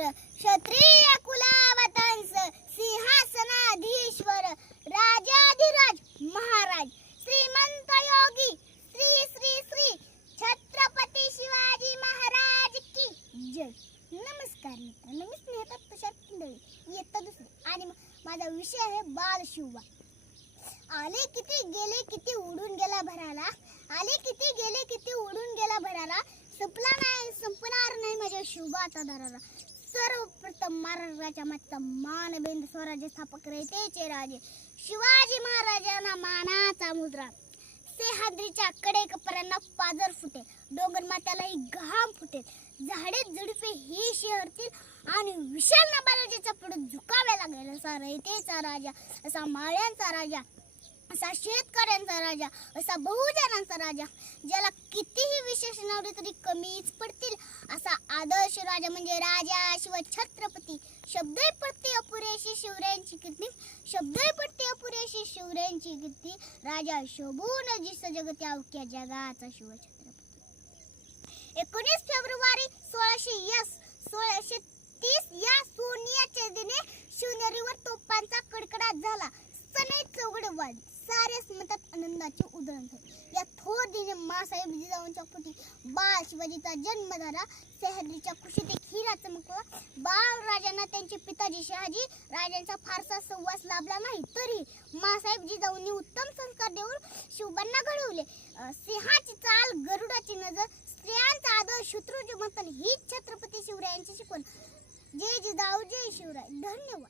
ईश्वर क्षत्रिय कुलावतंस सिंहासनाधीश्वर राजाधिराज महाराज श्रीमंत योगी श्री श्री श्री छत्रपती शिवाजी महाराज की जय. नमस्कार मित्रांनो मी स्नेहता तुषार किंदळे इयत्ता दुसरी. आणि माझा विषय आहे बाल शिवबा आले किती गेले किती उडून गेला भराला? आले किती गेले किती उडून गेला भराला? संपला नाही संपणार नाही माझ्या शिवबाचा दराला सर्वप्रथम महाराष्ट्राच्या मागचा मानबेंद स्वराज्य स्थापक रयतेचे राजे. शिवाजी महाराजांना मानाचा मुद्रा. सेहाद्रीच्या कडेकपरांना पाजर फुटेल डोंगर मात्यालाही घाम फुटेल झाडे झुडपे ही शहरतील आणि विशाल नबालाजीचा पुढे झुकावे लागेल असा रयतेचा राजा असा माळ्यांचा राजा असा शेतकऱ्यांचा राजा असा बहुजनांचा राजा ज्याला कितीही विशेष नावले तरी कमीच पडतील. असा आदर्श राजा म्हणजे राजा. कीर्ती शब्दही पडते अपुरेशी शिवरायांची कीर्ती. शब्दही पडते अपुरेशी शिवरायांची कीर्ती. राजा शोभून जिस जगती अवक्या जगाचा शिव छत्रपती एकोणीस फेब्रुवारी सोळाशे यस सोळाशे तीस या सोनियाच्या दिने शिवनेरीवर तोफांचा कडकडाट झाला. सनई चौघड वाढ साऱ्याच मतात आनंदाचे उधळण झाले. या थोर दिने मासाहेब जिजाऊंच्या पोटी बाळ शिवाजीचा जन्म झाला सह्याद्रीच्या कुशीत बाळ त्यांचे पिताजी शहाजी राजांचा फारसा सहवास लाभला नाही तरी मासाहेब जिजाऊंनी उत्तम संस्कार देऊन शिवबांना घडवले. सिंहाची चाल गरुडाची नजर स्त्रियांचा आदर शत्रुजी मंथन हीच छत्रपती शिवरायांची शिकवण. जय जिजाऊ जय शिवराय. धन्यवाद.